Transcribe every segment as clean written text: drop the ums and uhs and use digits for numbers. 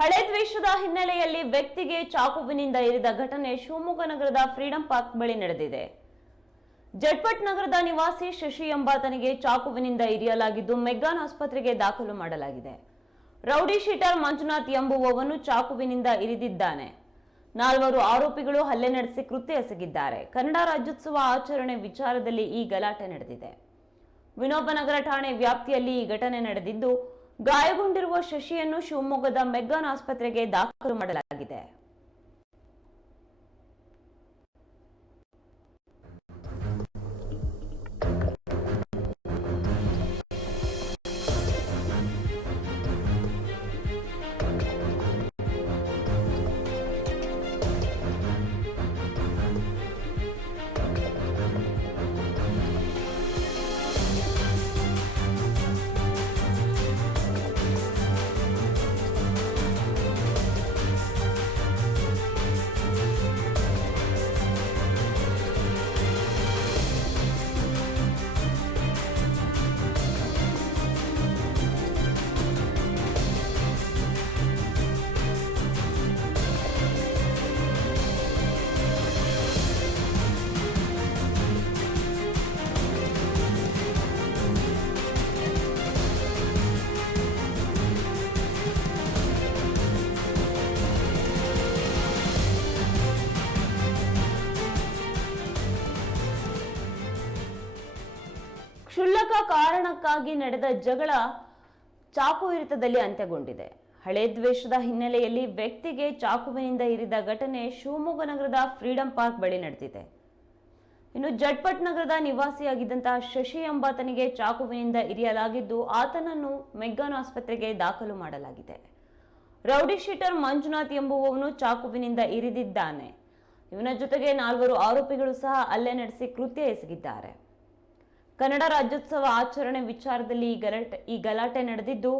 ಹಳೆ ದ್ವೇಷದ ಹಿನ್ನೆಲೆಯಲ್ಲಿ ವ್ಯಕ್ತಿಗೆ ಚಾಕುವಿನಿಂದ ಇರಿದ ಘಟನೆ ಶಿವಮೊಗ್ಗ ನಗರದ ಫ್ರೀಡಂ ಪಾರ್ಕ್ ಬಳಿ ನಡೆದಿದೆ. ಜಟ್ಪಟ್ ನಗರದ ನಿವಾಸಿ ಶಶಿ ಎಂಬಾತನಿಗೆ ಚಾಕುವಿನಿಂದ ಇರಿಯಲಾಗಿದ್ದು ಮೆಗ್ಗಾನ್ ಆಸ್ಪತ್ರೆಗೆ ದಾಖಲು ಮಾಡಲಾಗಿದೆ. ರೌಡಿ ಶೀಟರ್ ಮಂಜುನಾಥ್ ಎಂಬುವವನು ಚಾಕುವಿನಿಂದ ಇರಿದಿದ್ದಾನೆ. 4 ಆರೋಪಿಗಳು ಹಲ್ಲೆ ನಡೆಸಿ ಕೃತ್ಯ ಎಸಗಿದ್ದಾರೆ. ಕನ್ನಡ ರಾಜ್ಯೋತ್ಸವ ಆಚರಣೆ ವಿಚಾರದಲ್ಲಿ ಈ ಗಲಾಟೆ ನಡೆದಿದೆ. ವಿನೋಬನಗರ ಠಾಣೆ ವ್ಯಾಪ್ತಿಯಲ್ಲಿ ಈ ಘಟನೆ ನಡೆದಿದ್ದು ಗಾಯಗೊಂಡಿರುವ ಶಶಿಯನ್ನು ಶಿವಮೊಗ್ಗದ ಮೆಗ್ಗಾನ್ ಆಸ್ಪತ್ರೆಗೆ ದಾಖಲು ಮಾಡಲಾಗಿದೆ. ಕ್ಷುಲ್ಲಕ ಕಾರಣಕ್ಕಾಗಿ ನಡೆದ ಜಗಳ ಚಾಕು ಇರಿತದಲ್ಲಿ ಅಂತ್ಯಗೊಂಡಿದೆ. ಹಳೆ ದ್ವೇಷದ ಹಿನ್ನೆಲೆಯಲ್ಲಿ ವ್ಯಕ್ತಿಗೆ ಚಾಕುವಿನಿಂದ ಇರಿದ ಘಟನೆ ಶಿವಮೊಗ್ಗ ನಗರದ ಫ್ರೀಡಂ ಪಾರ್ಕ್ ಬಳಿ ನಡೆದಿದೆ. ಇನ್ನು ಜಟ್ಪಟ್ ನಗರದ ನಿವಾಸಿಯಾಗಿದ್ದಂತಹ ಶಶಿ ಎಂಬಾತನಿಗೆ ಚಾಕುವಿನಿಂದ ಇರಿಯಲಾಗಿದ್ದು ಆತನನ್ನು ಮೆಗ್ಗಾನ್ ಆಸ್ಪತ್ರೆಗೆ ದಾಖಲು ಮಾಡಲಾಗಿದೆ. ರೌಡಿ ಶೀಟರ್ ಮಂಜುನಾಥ್ ಎಂಬುವವನು ಚಾಕುವಿನಿಂದ ಇರಿದಿದ್ದಾನೆ. ಇವನ ಜೊತೆಗೆ 4 ಆರೋಪಿಗಳು ಸಹ ಹಲ್ಲೆ ನಡೆಸಿ ಕೃತ್ಯ ಎಸಗಿದ್ದಾರೆ. ಕನ್ನಡ ರಾಜ್ಯೋತ್ಸವ ಆಚರಣೆ ವಿಚಾರದಲ್ಲಿ ಈ ಗಲಾಟೆ ನಡೆದಿದ್ದು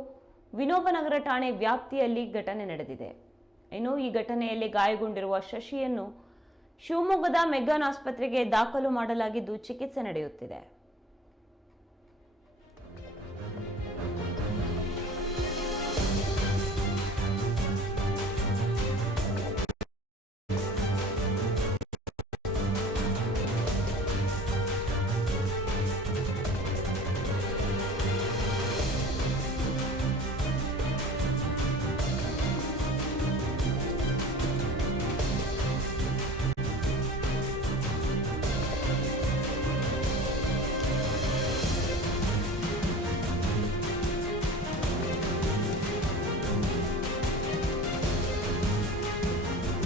ವಿನೋಬನಗರ ಠಾಣೆ ವ್ಯಾಪ್ತಿಯಲ್ಲಿ ಘಟನೆ ನಡೆದಿದೆ. ಇನ್ನು ಈ ಘಟನೆಯಲ್ಲಿ ಗಾಯಗೊಂಡಿರುವ ಶಶಿಯನ್ನು ಶಿವಮೊಗ್ಗದ ಮೆಗ್ಗಾನ್ ಆಸ್ಪತ್ರೆಗೆ ದಾಖಲು ಮಾಡಲಾಗಿದ್ದು ಚಿಕಿತ್ಸೆ ನಡೆಯುತ್ತಿದೆ.